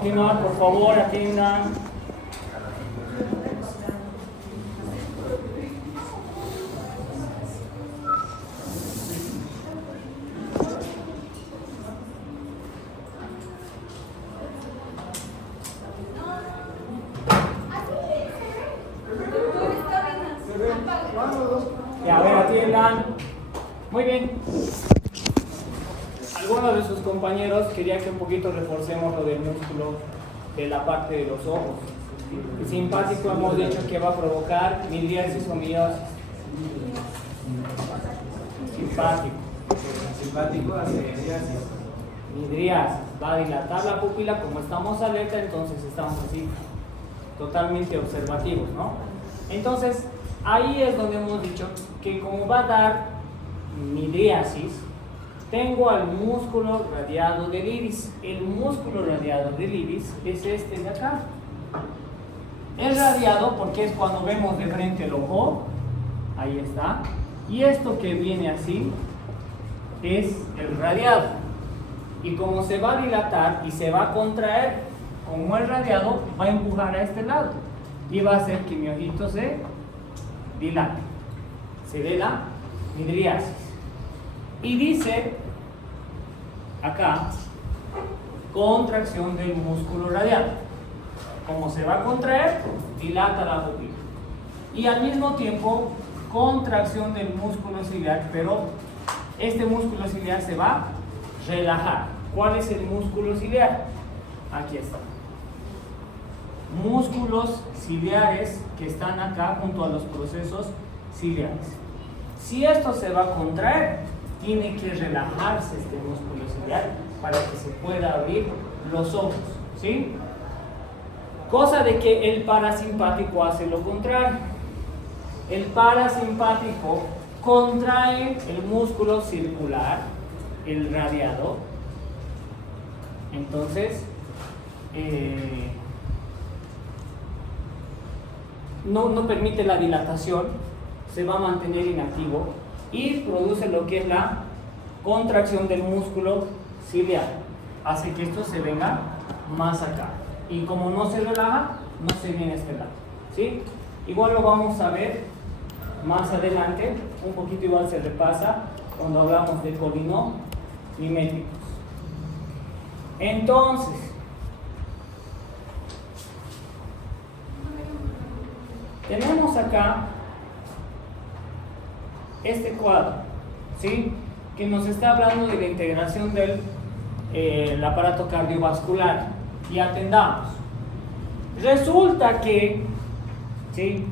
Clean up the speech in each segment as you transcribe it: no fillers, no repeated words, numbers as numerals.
continuar, por favor, atiendan. Ya, a ver, atiendan. Muy bien. Algunos de sus compañeros quería que un poquito reforcemos lo del músculo de la parte de los ojos. El simpático hemos dicho que va a provocar midriasis o miosis. Simpático. Simpático hace midriasis. Midriasis. Va a dilatar la pupila, como estamos alerta, entonces estamos así, totalmente observativos, ¿no? Entonces, ahí es donde hemos dicho que como va a dar midriasis, tengo al músculo radiado del iris. El músculo radiado del iris es este de acá. Es radiado porque es cuando vemos de frente el ojo. Ahí está. Y esto que viene así es el radiado. Y como se va a dilatar y se va a contraer, como el radiado va a empujar a este lado. Y va a hacer que mi ojito se dilate. Se dé la midriasis. Y dice acá, contracción del músculo radial. Como se va a contraer, dilata la pupila. Y al mismo tiempo, contracción del músculo ciliar, pero este músculo ciliar se va a relajar. ¿Cuál es el músculo ciliar? Aquí está. Músculos ciliares que están acá junto a los procesos ciliares. Si esto se va a contraer, tiene que relajarse este músculo ciliar para que se pueda abrir los ojos, ¿sí? Cosa de que el parasimpático hace lo contrario. El parasimpático contrae el músculo circular, el radiado. Entonces, no permite la dilatación, se va a mantener inactivo y produce lo que es la contracción del músculo ciliar. Hace que esto se venga más acá. Y como no se relaja, no se viene a este lado, ¿sí? Igual lo vamos a ver más adelante, un poquito igual se repasa cuando hablamos de colinomiméticos. Entonces, tenemos acá este cuadro, ¿sí? Que nos está hablando de la integración del aparato cardiovascular. Y atendamos. Resulta que, ¿sí?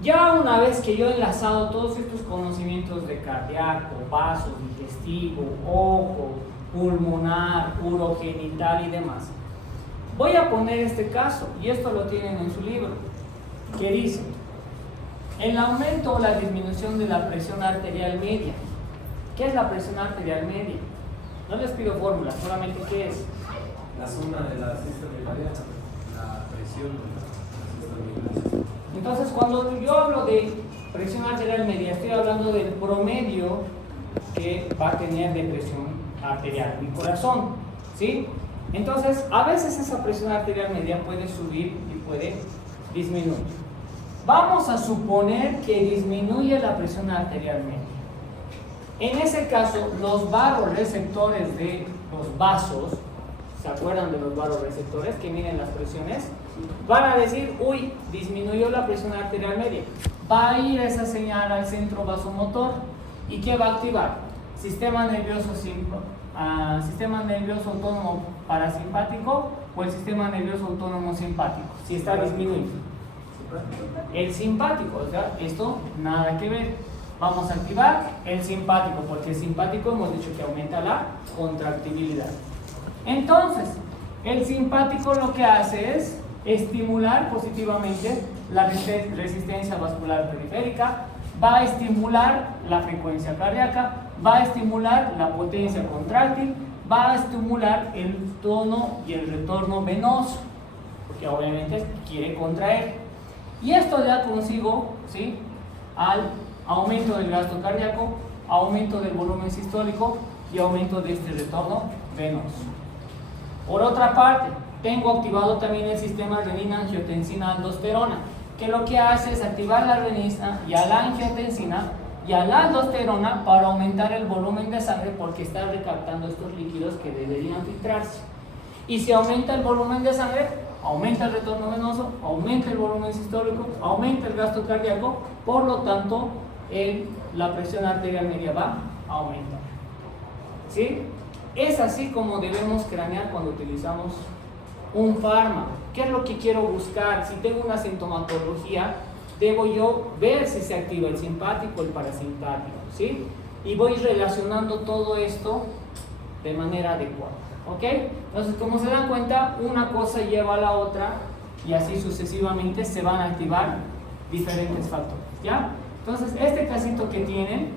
Ya una vez que yo he enlazado todos estos conocimientos de cardíaco, vaso, digestivo, ojo, pulmonar, urogenital y demás, voy a poner este caso, y esto lo tienen en su libro, que dice: el aumento o la disminución de la presión arterial media. ¿Qué es la presión arterial media? No les pido fórmulas, solamente ¿qué es? La suma de la sistólica radial, la presión de la sistólica. Entonces, cuando yo hablo de presión arterial media, estoy hablando del promedio que va a tener de presión arterial mi corazón, ¿sí? Entonces, a veces esa presión arterial media puede subir y puede disminuir. Vamos a suponer que disminuye la presión arterial media. En ese caso, los vasoreceptores de los vasos, ¿se acuerdan de los vasoreceptores que miden las presiones? Van a decir, uy, disminuyó la presión arterial media. Va a ir esa señal al centro vasomotor. ¿Y qué va a activar? Sistema nervioso autónomo parasimpático o el sistema nervioso autónomo simpático, si está disminuido. El simpático, o sea, esto nada que ver. Vamos a activar el simpático, porque el simpático hemos dicho que aumenta la contractibilidad. Entonces, el simpático lo que hace es estimular positivamente la resistencia vascular periférica, va a estimular la frecuencia cardíaca, va a estimular la potencia contráctil, va a estimular el tono y el retorno venoso, porque obviamente quiere contraer. Y esto da consigo, ¿sí?, al aumento del gasto cardíaco, aumento del volumen sistólico y aumento de este retorno venoso. Por otra parte, tengo activado también el sistema renina-angiotensina-aldosterona, que lo que hace es activar la renina y a la angiotensina y a la aldosterona para aumentar el volumen de sangre, porque está recaptando estos líquidos que deberían filtrarse. Y si aumenta el volumen de sangre, aumenta el retorno venoso, aumenta el volumen sistólico, aumenta el gasto cardíaco, por lo tanto la presión arterial media va a aumentar. ¿Sí? Es así como debemos cranear cuando utilizamos un fármaco. ¿Qué es lo que quiero buscar? Si tengo una sintomatología, debo yo ver si se activa el simpático o el parasimpático, ¿sí? Y voy relacionando todo esto de manera adecuada, ¿ok? Entonces, como se dan cuenta, una cosa lleva a la otra y así sucesivamente se van a activar diferentes factores, ¿ya? Entonces, este casito que tienen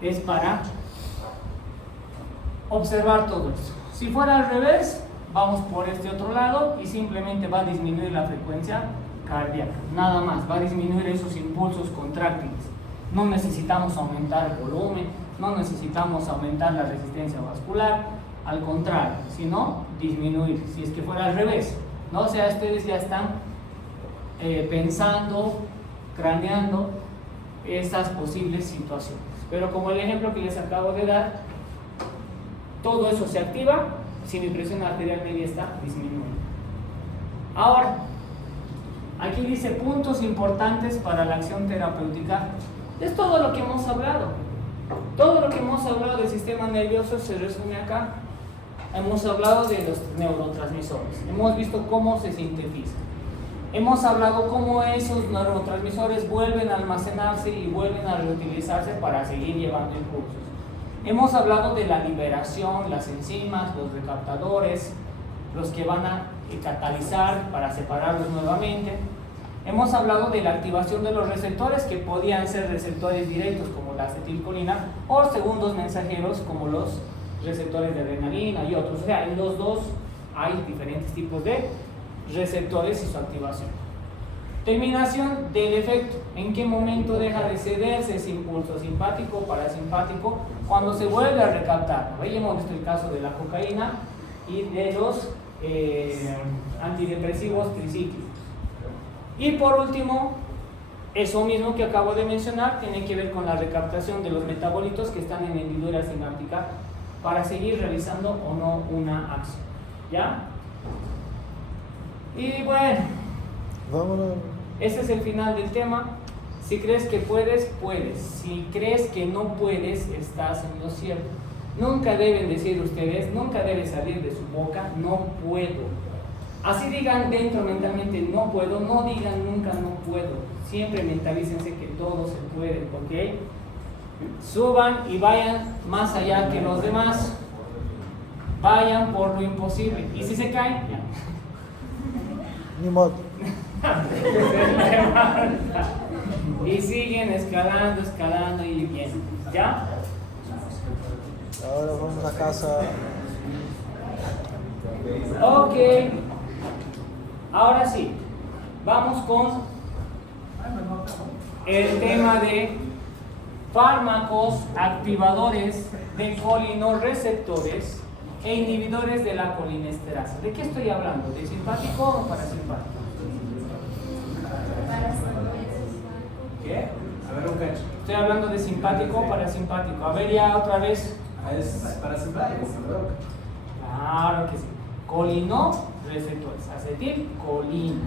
es para observar todo eso. Si fuera al revés, vamos por este otro lado y simplemente va a disminuir la frecuencia cardíaca, nada más, va a disminuir esos impulsos contráctiles. No necesitamos aumentar el volumen, no necesitamos aumentar la resistencia vascular, al contrario, sino disminuir, si es que fuera al revés, ¿no? O sea, ustedes ya están pensando, craneando esas posibles situaciones. Pero como el ejemplo que les acabo de dar, todo eso se activa si mi presión arterial media está disminuyendo. Ahora, aquí dice puntos importantes para la acción terapéutica. Es todo lo que hemos hablado. Todo lo que hemos hablado del sistema nervioso se resume acá. Hemos hablado de los neurotransmisores. Hemos visto cómo se sintetizan. Hemos hablado cómo esos neurotransmisores vuelven a almacenarse y vuelven a reutilizarse para seguir llevando impulsos. Hemos hablado de la liberación, las enzimas, los recaptadores, los que van a catalizar para separarlos nuevamente. Hemos hablado de la activación de los receptores, que podían ser receptores directos como la acetilcolina o segundos mensajeros como los receptores de adrenalina y otros. O sea, en los dos hay diferentes tipos de receptores y su activación. Terminación del efecto. ¿En qué momento deja de cederse ese impulso simpático o parasimpático? Cuando se vuelve a recaptar. Ahí hemos visto el caso de la cocaína y de los antidepresivos tricíclicos. Y por último, eso mismo que acabo de mencionar tiene que ver con la recaptación de los metabolitos que están en hendidura sináptica para seguir realizando o no una acción. ¿Ya? Y bueno, vámonos. Ese es el final del tema. Si crees que puedes, puedes. Si crees que no puedes, estás en lo cierto. Nunca deben decir ustedes, nunca debe salir de su boca, no puedo. Así digan dentro mentalmente, no puedo, no digan nunca no puedo. Siempre mentalícense que todo se puede, ¿ok? Suban y vayan más allá que los demás. Vayan por lo imposible. Y si se caen, ya. Ni modo. Y siguen escalando, escalando y bien. ¿Ya? Ahora vamos a casa. Ok. Ahora sí. Vamos con el tema de fármacos activadores de colinorreceptores e inhibidores de la colinesterasa. ¿De qué estoy hablando? ¿De simpático o parasimpático? ¿Qué? A ver, un cacho. Estoy hablando de simpático o parasimpático. A ver ya otra vez. Es parasimpático, perdón. Claro que sí. Colinorreceptores, acetilcolina.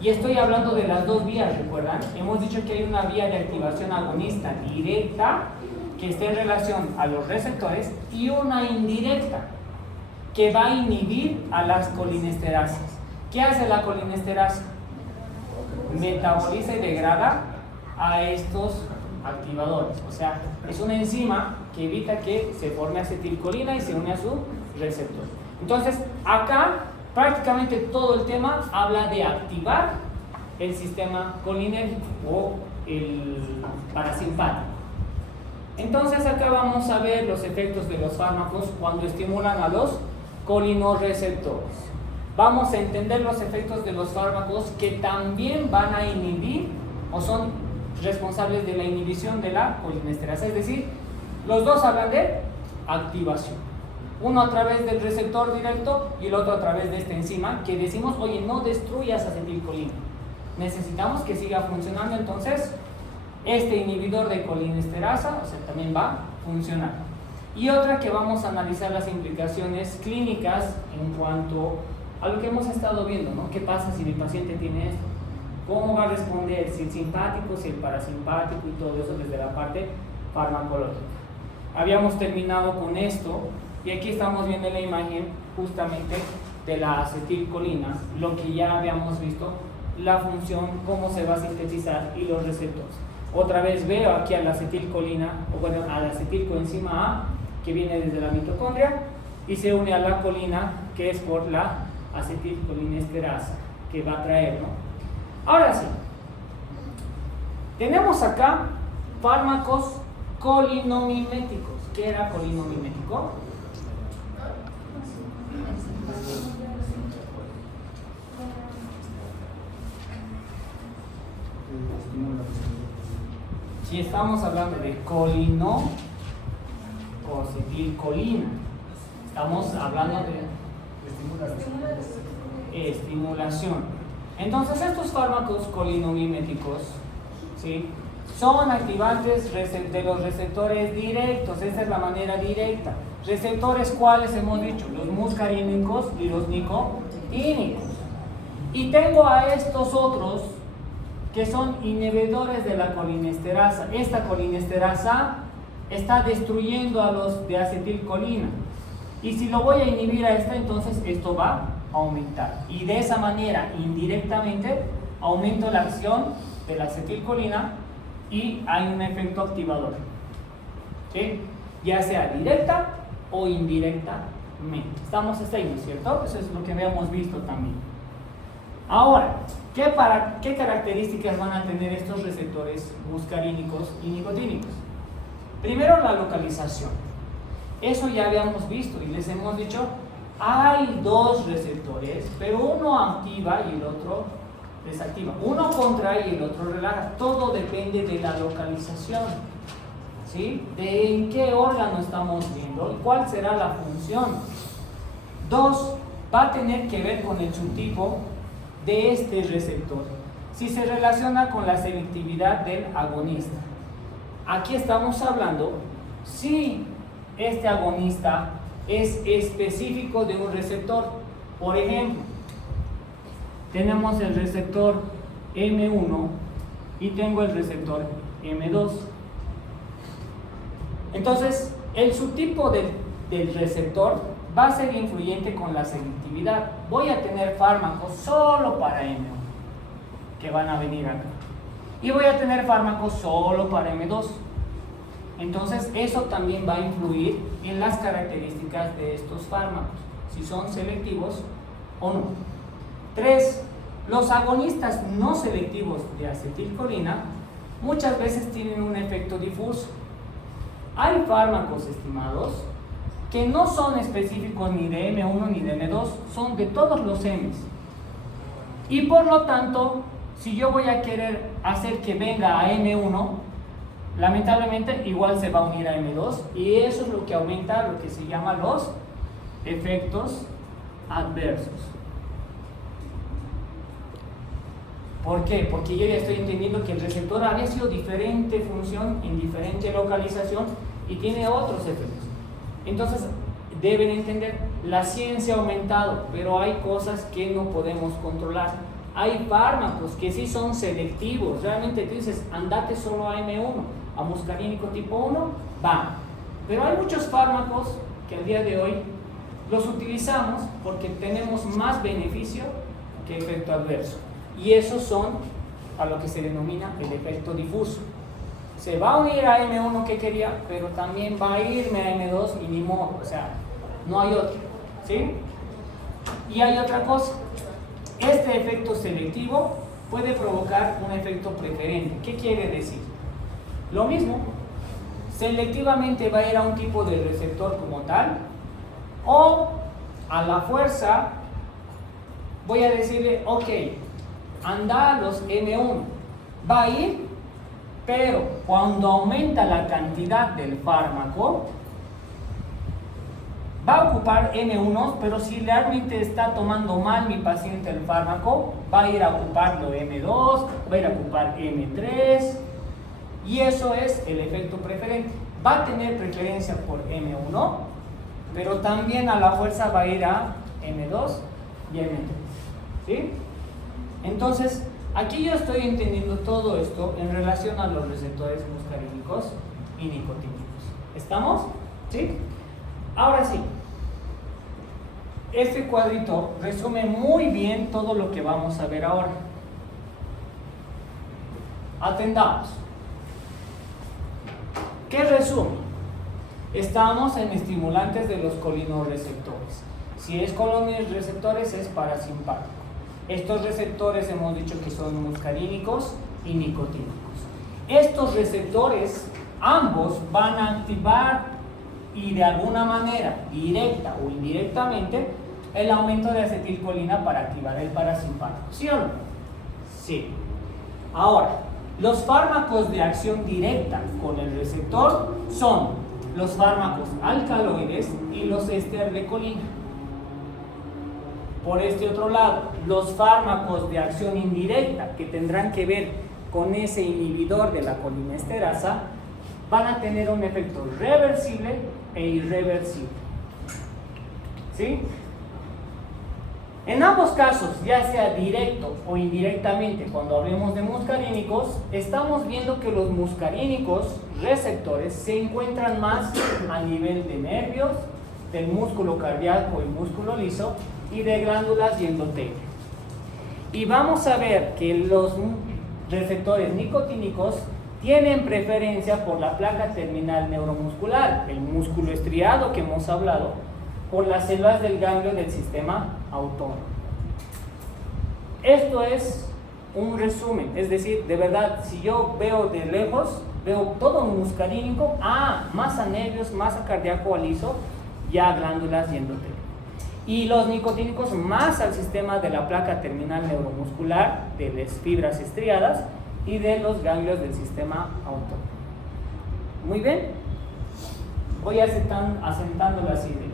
Y estoy hablando de las dos vías, ¿recuerdan? Hemos dicho que hay una vía de activación agonista directa que está en relación a los receptores y una indirecta que va a inhibir a las colinesterasas. ¿Qué hace la colinesterasa? Metaboliza y degrada a estos activadores. O sea, es una enzima que evita que se forme acetilcolina y se une a su receptor. Entonces, acá prácticamente todo el tema habla de activar el sistema colinérgico o el parasimpático. Entonces, acá vamos a ver los efectos de los fármacos cuando estimulan a los colinorreceptores. Vamos a entender los efectos de los fármacos que también van a inhibir o son responsables de la inhibición de la colinesterasa. Es decir, los dos hablan de activación. Uno a través del receptor directo y el otro a través de esta enzima que decimos, oye, no destruyas acetilcolina. Necesitamos que siga funcionando, entonces este inhibidor de colinesterasa, o sea, también va a funcionar. Y otra que vamos a analizar las implicaciones clínicas en cuanto a lo que hemos estado viendo, ¿no? ¿Qué pasa si mi paciente tiene esto? ¿Cómo va a responder? Si el simpático, si el parasimpático y todo eso desde la parte farmacológica. Habíamos terminado con esto y aquí estamos viendo la imagen justamente de la acetilcolina, lo que ya habíamos visto, la función, cómo se va a sintetizar y los receptores. Otra vez veo aquí a la acetilcolina, o bueno, a la acetilcoenzima A, que viene desde la mitocondria y se une a la colina, que es por la acetilcolinesterasa, que va a traer, ¿no? Ahora sí, tenemos acá fármacos colinomiméticos. ¿Qué era colinomimético? Si estamos hablando de colino o acetilcolina, estamos hablando de estimulación. Entonces estos fármacos colinomiméticos, ¿sí?, son activantes de los receptores directos. Esta es la manera directa. ¿Receptores cuáles hemos dicho? Los muscarínicos y los nicotínicos. Y tengo a estos otros que son inhibidores de la colinesterasa. Esta colinesterasa está destruyendo a los de acetilcolina. Y si lo voy a inhibir a esta, entonces esto va a aumentar. Y de esa manera, indirectamente, aumento la acción de la acetilcolina y hay un efecto activador. ¿Sí? Ya sea directa o indirectamente. Estamos hasta ahí, ¿no es cierto? Eso es lo que habíamos visto también. Ahora, ¿qué características van a tener estos receptores muscarínicos y nicotínicos? Primero, la localización. Eso ya habíamos visto y les hemos dicho, hay dos receptores, pero uno activa y el otro desactiva. Uno contrae y el otro relaja. Todo depende de la localización, ¿sí? De en qué órgano estamos viendo y cuál será la función. Dos, va a tener que ver con el subtipo de este receptor, si se relaciona con la selectividad del agonista. Aquí estamos hablando si este agonista es específico de un receptor. Por ejemplo, tenemos el receptor M1 y tengo el receptor M2. Entonces, el subtipo del receptor va a ser influyente con la selectividad. Voy a tener fármacos solo para M1, que van a venir acá. Y voy a tener fármacos solo para M2. Entonces, eso también va a influir en las características de estos fármacos, si son selectivos o no. 3. Los agonistas no selectivos de acetilcolina muchas veces tienen un efecto difuso. Hay fármacos estimados que no son específicos ni de M1 ni de M2, son de todos los M's. Y por lo tanto, si yo voy a querer hacer que venga a M1, lamentablemente igual se va a unir a M2 y eso es lo que aumenta lo que se llama los efectos adversos. ¿Por qué? Porque yo ya estoy entendiendo que el receptor había sido diferente función en diferente localización y tiene otros efectos. Entonces deben entender, la ciencia ha aumentado, pero hay cosas que no podemos controlar. Hay fármacos que sí son selectivos. Realmente tú dices, andate solo a M1, a muscarínico tipo 1, va. Pero hay muchos fármacos que al día de hoy los utilizamos porque tenemos más beneficio que efecto adverso. Y esos son a lo que se denomina el efecto difuso. Se va a unir a M1 que quería, pero también va a irme a M2 y ni modo, o sea, no hay otro, ¿sí? Y hay otra cosa, este efecto selectivo puede provocar un efecto preferente. ¿Qué quiere decir? Lo mismo, selectivamente va a ir a un tipo de receptor como tal, o a la fuerza voy a decirle, ok, anda a los M1, va a ir, pero cuando aumenta la cantidad del fármaco, va a ocupar M1, pero si realmente está tomando mal mi paciente el fármaco, va a ir a ocuparlo M2, va a ir a ocupar M3, y eso es el efecto preferente. Va a tener preferencia por M1, pero también a la fuerza va a ir a M2 y M3, ¿sí? Entonces, aquí yo estoy entendiendo todo esto en relación a los receptores muscarínicos y nicotínicos. ¿Estamos? ¿Sí? Ahora sí, este cuadrito resume muy bien todo lo que vamos a ver ahora. Atendamos. ¿Qué resume? Estamos en estimulantes de los colinorreceptores. Si es colinorreceptores es parasimpático. Estos receptores hemos dicho que son muscarínicos y nicotínicos. Estos receptores ambos van a activar y de alguna manera, directa o indirectamente, el aumento de acetilcolina para activar el parasimpático. ¿Sí o no? Sí. Ahora, los fármacos de acción directa con el receptor son los fármacos alcaloides y los éster de colina. Por este otro lado, los fármacos de acción indirecta que tendrán que ver con ese inhibidor de la colinesterasa van a tener un efecto reversible e irreversible. ¿Sí? En ambos casos, ya sea directo o indirectamente, cuando hablemos de muscarínicos, estamos viendo que los muscarínicos receptores se encuentran más a nivel de nervios, del músculo cardíaco y músculo liso y de glándulas y endotelio. Y vamos a ver que los receptores nicotínicos tienen preferencia por la placa terminal neuromuscular, el músculo estriado que hemos hablado, por las células del ganglio del sistema autónomo. Esto es un resumen, es decir, de verdad, si yo veo de lejos, veo todo un muscarínico, más a nervios, más a cardíaco al liso, ya glándulas y endotelio. Y los nicotínicos más al sistema de la placa terminal neuromuscular, de las fibras estriadas y de los ganglios del sistema autónomo. Muy bien, voy asentando las ideas.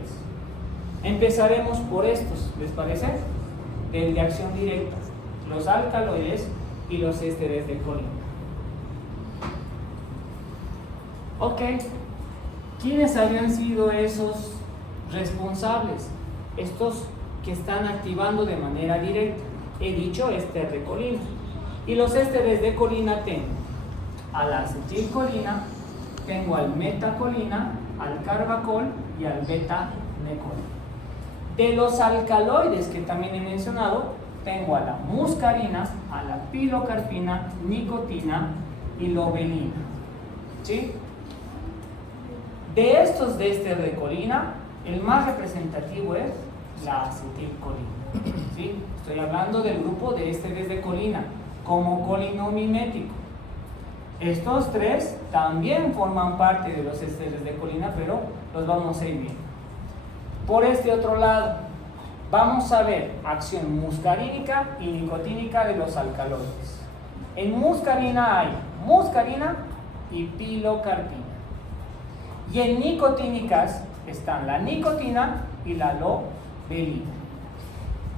Empezaremos por estos, ¿les parece? El de acción directa, los alcaloides y los ésteres de colina. Ok, ¿quiénes habían sido esos responsables? Estos que están activando de manera directa. He dicho éster de colina. Y los ésteres de colina tengo a la acetilcolina, tengo al metacolina, al carbacol y al beta-necolina. De los alcaloides que también he mencionado, tengo a la muscarina, a la pilocarpina, nicotina y lobelia. ¿Sí? De estos de éster de colina, el más representativo es la acetilcolina. ¿Sí? Estoy hablando del grupo de ésteres de colina, como colinomimético. Estos tres también forman parte de los ésteres de colina, pero los vamos a ir viendo. Por este otro lado, vamos a ver acción muscarínica y nicotínica de los alcaloides. En muscarina hay muscarina y pilocarpina. Y en nicotínicas están la nicotina y la lobelia.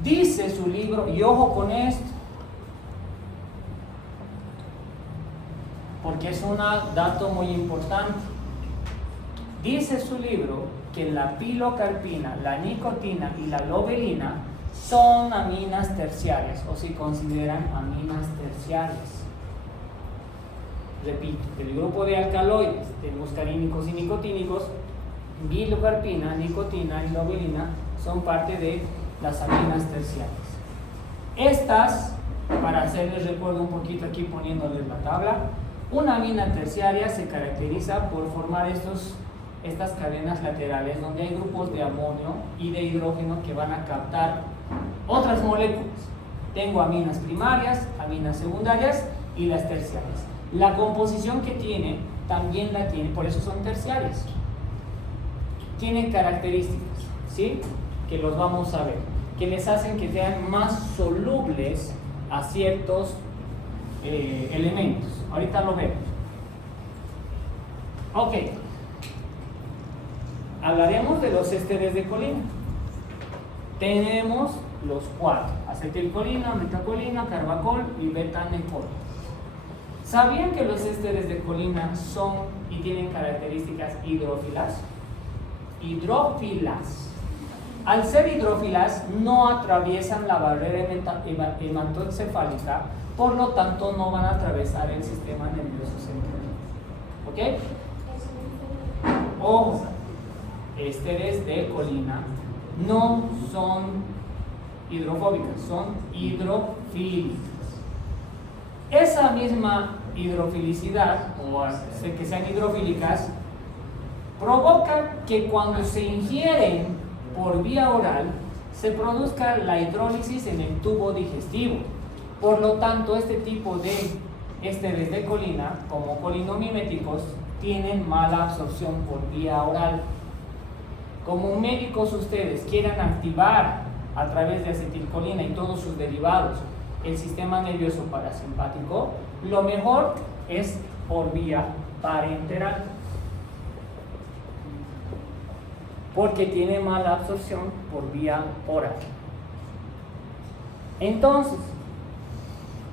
Dice su libro, y ojo con esto, porque es un dato muy importante. Dice su libro que la pilocarpina, la nicotina y la lobelina son aminas terciarias, o se consideran aminas terciarias. Repito, el grupo de alcaloides, de muscarínicos y nicotínicos, pilocarpina, nicotina y lobelina son parte de las aminas terciarias. Estas, para hacerles recuerdo un poquito aquí poniéndoles la tabla, una amina terciaria se caracteriza por formar estas cadenas laterales donde hay grupos de amonio y de hidrógeno que van a captar otras moléculas. Tengo aminas primarias, aminas secundarias y las terciarias. La composición que tiene también la tiene, por eso son terciarias. Tienen características, ¿sí? Que los vamos a ver, que les hacen que sean más solubles a ciertos elementos. Ahorita lo vemos. Ok. hablaremos de los ésteres de colina. Tenemos los 4: acetilcolina, metacolina, carbacol y betanecol. ¿Sabían que los ésteres de colina son y tienen características hidrófilas? Hidrófilas. Al ser hidrófilas, no atraviesan la barrera hematoencefálica, por lo tanto no van a atravesar el sistema nervioso central. ¿Ok? Ojo, ésteres de colina no son hidrofóbicas, son hidrofílicas. Esa misma hidrofilicidad, o que sean hidrofílicas, provoca que cuando se ingieren por vía oral se produzca la hidrólisis en el tubo digestivo. Por lo tanto, este tipo de ésteres de colina, como colinomiméticos, tienen mala absorción por vía oral. Como médicos ustedes quieran activar a través de acetilcolina y todos sus derivados el sistema nervioso parasimpático, lo mejor es por vía parenteral, porque tiene mala absorción por vía oral. Entonces,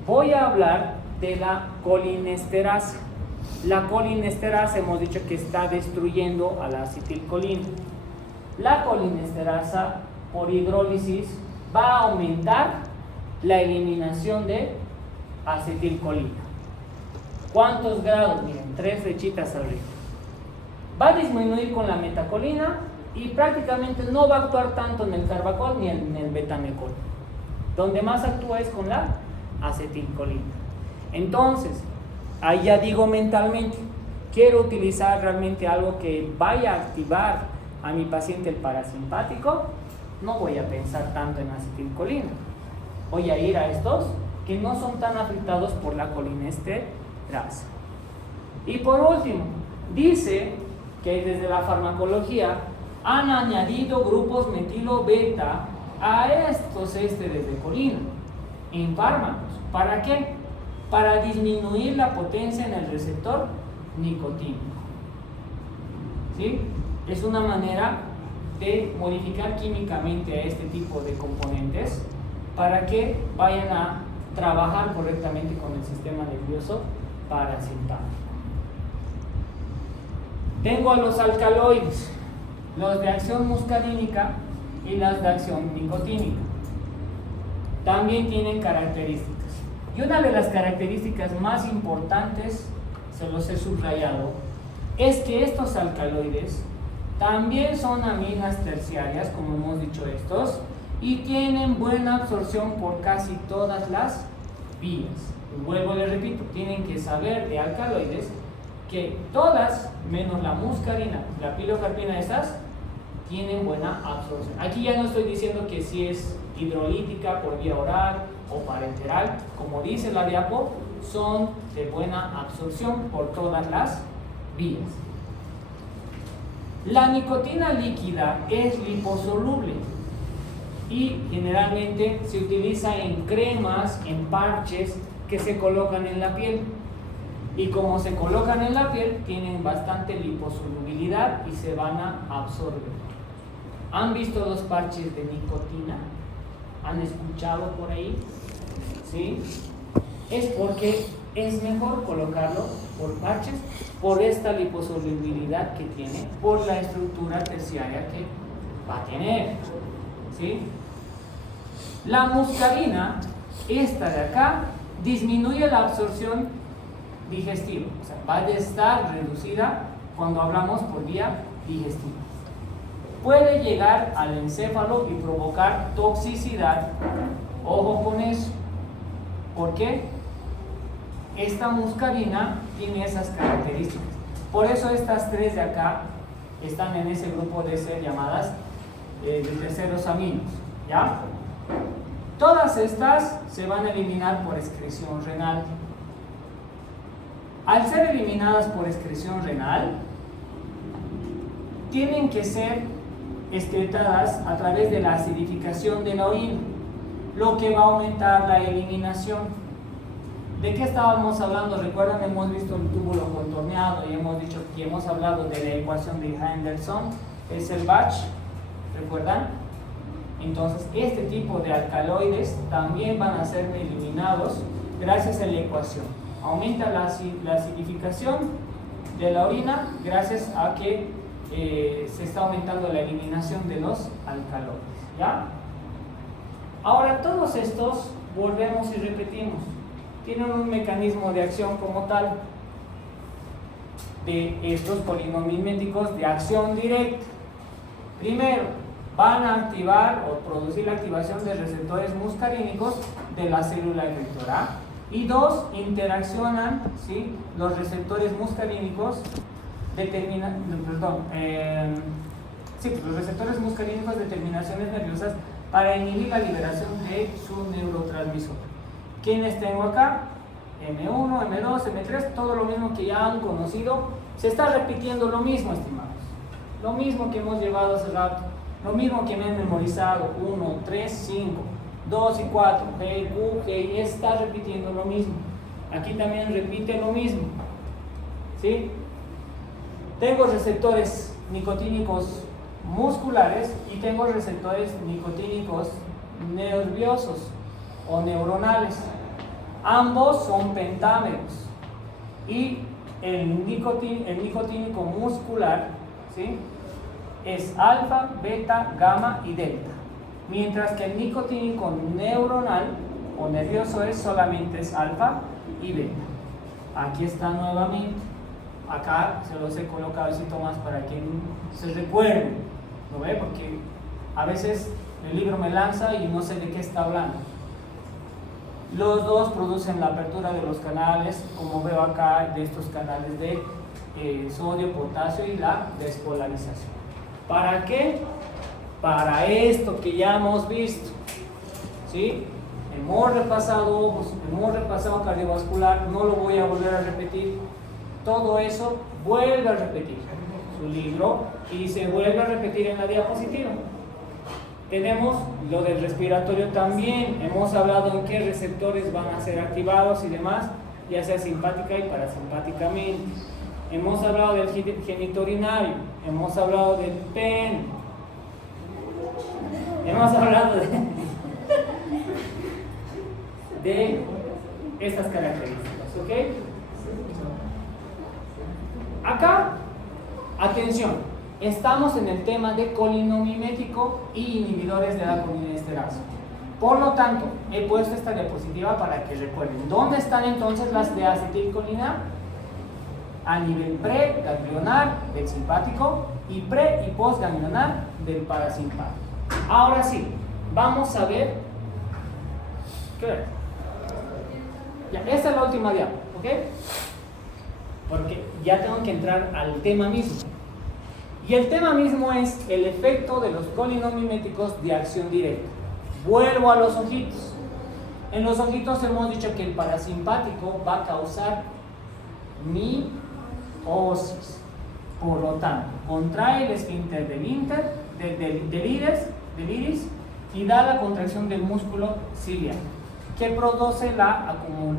voy a hablar de la colinesterasa. La colinesterasa hemos dicho que está destruyendo a la acetilcolina. La colinesterasa, por hidrólisis, va a aumentar la eliminación de acetilcolina. ¿Cuántos grados? Miren, 3 flechitas arriba. Va a disminuir con la metacolina y prácticamente no va a actuar tanto en el carbacol ni en el betanecol. Donde más actúa es con la acetilcolina. Entonces, ahí ya digo mentalmente, quiero utilizar realmente algo que vaya a activar a mi paciente el parasimpático, no voy a pensar tanto en acetilcolina. Voy a ir a estos que no son tan afectados por la colinesterasa. Y por último, dice que desde la farmacología han añadido grupos metilo beta a estos ésteres de colina en fármacos. ¿Para qué? Para disminuir la potencia en el receptor nicotínico. ¿Sí? Es una manera de modificar químicamente a este tipo de componentes para que vayan a trabajar correctamente con el sistema nervioso parasimpático. Tengo a los alcaloides, los de acción muscarínica y las de acción nicotínica. También tienen características. Y una de las características más importantes, se los he subrayado, es que estos alcaloides también son aminas terciarias, como hemos dicho estos, y tienen buena absorción por casi todas las vías. Vuelvo, les repito, tienen que saber de alcaloides que todas, menos la muscarina, la pilocarpina, esas tienen buena absorción. Aquí ya no estoy diciendo que si es hidrolítica por vía oral o parenteral, como dice la diapo, son de buena absorción por todas las vías. La nicotina líquida es liposoluble y generalmente se utiliza en cremas, en parches que se colocan en la piel. Y como se colocan en la piel, tienen bastante liposolubilidad y se van a absorber. ¿Han visto los parches de nicotina? ¿Han escuchado por ahí? ¿Sí? Es porque es mejor colocarlo por parches, por esta liposolubilidad que tiene, por la estructura terciaria que va a tener. ¿Sí? La muscarina, esta de acá, disminuye la absorción digestiva, o sea, va a estar reducida cuando hablamos por vía digestiva. Puede llegar al encéfalo y provocar toxicidad. Ojo con eso. ¿Por qué? Esta muscarina tiene esas características. Por eso estas tres de acá están en ese grupo de ser llamadas de terceros aminos. ¿Ya? Todas estas se van a eliminar por excreción renal. Al ser eliminadas por excreción renal, tienen que ser excretadas a través de la acidificación de la orina, lo que va a aumentar la eliminación. ¿De qué estábamos hablando? Recuerdan, hemos visto el túbulo contorneado y hemos dicho que hemos hablado de la ecuación de Henderson. es el Bach, ¿recuerdan? Entonces, este tipo de alcaloides también van a ser eliminados gracias a la ecuación. Aumenta la acidificación de la orina gracias a que se está aumentando la eliminación de los alcaloides, ¿ya? Ahora, todos estos, volvemos y repetimos, tienen un mecanismo de acción como tal de estos polinomiméticos de acción directa. Primero, van a activar o producir la activación de receptores muscarínicos de la célula efectora. Y dos, interaccionan, ¿sí?, los receptores muscarínicos los receptores muscarínicos de terminaciones nerviosas para inhibir la liberación de su neurotransmisor. ¿Quiénes tengo acá? M1, M2, M3, todo lo mismo que ya han conocido. Se está repitiendo lo mismo, estimados. Lo mismo que hemos llevado hace rato. Lo mismo que me han memorizado. 1, 3, 5, 2 y 4. G, Q, G. Está repitiendo lo mismo. Aquí también repite lo mismo. ¿Sí? Tengo receptores nicotínicos musculares y tengo receptores nicotínicos nerviosos o neuronales. Ambos son pentámeros. Y el nicotínico muscular, ¿sí?, es alfa, beta, gamma y delta. Mientras que el nicotínico neuronal o nervioso solamente es alfa y beta. Aquí está nuevamente. Acá se los he colocado así más para que se recuerden. ¿Lo ve? Porque a veces el libro me lanza y no sé de qué está hablando. Los dos producen la apertura de los canales, como veo acá, de estos canales de sodio, potasio y la despolarización. ¿Para qué? Para esto que ya hemos visto. ¿Sí? Hemos repasado ojos, hemos repasado cardiovascular, no lo voy a volver a repetir. Todo eso vuelve a repetir su libro y se vuelve a repetir en la diapositiva. Tenemos lo del respiratorio también. Hemos hablado en qué receptores van a ser activados y demás, ya sea simpática y parasimpáticamente. Hemos hablado del genitourinario, hemos hablado del PEN, hemos hablado de estas características, ¿ok? Acá, atención, estamos en el tema de colinomimético y inhibidores de la colinesterasa. Por lo tanto, he puesto esta diapositiva para que recuerden. ¿Dónde están entonces las de acetilcolina? A nivel preganglionar del simpático y pre y postganglionar del parasimpático. Ahora sí, vamos a ver. ¿Qué es? Ya, esta es la última diapo, ¿ok? Porque ya tengo que entrar al tema mismo. Y el tema mismo es el efecto de los colinomiméticos de acción directa. Vuelvo a los ojitos. En los ojitos hemos dicho que el parasimpático va a causar miosis. Por lo tanto, contrae el esfínter del iris y da la contracción del músculo ciliar, que produce la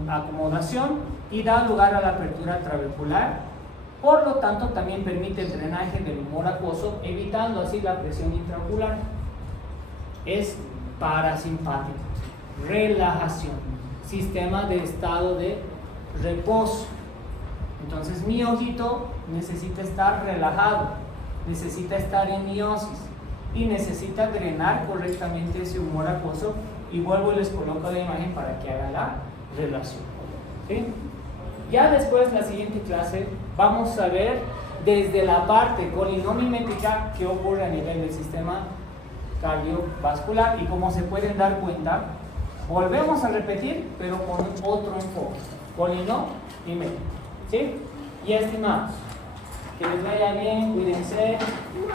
acomodación y da lugar a la apertura trabecular. Por lo tanto, también permite el drenaje del humor acuoso, evitando así la presión intraocular. Es parasimpático, relajación, sistema de estado de reposo. Entonces mi ojito necesita estar relajado, necesita estar en miosis y necesita drenar correctamente ese humor acuoso. Y vuelvo y les coloco la imagen para que hagan la relación. ¿Sí? Ya después, la siguiente clase, vamos a ver desde la parte colinomimética qué ocurre a nivel del sistema cardiovascular. Y como se pueden dar cuenta, volvemos a repetir, pero con otro enfoque, colinomimético. ¿Sí? Y estimados, que les vaya bien, cuídense.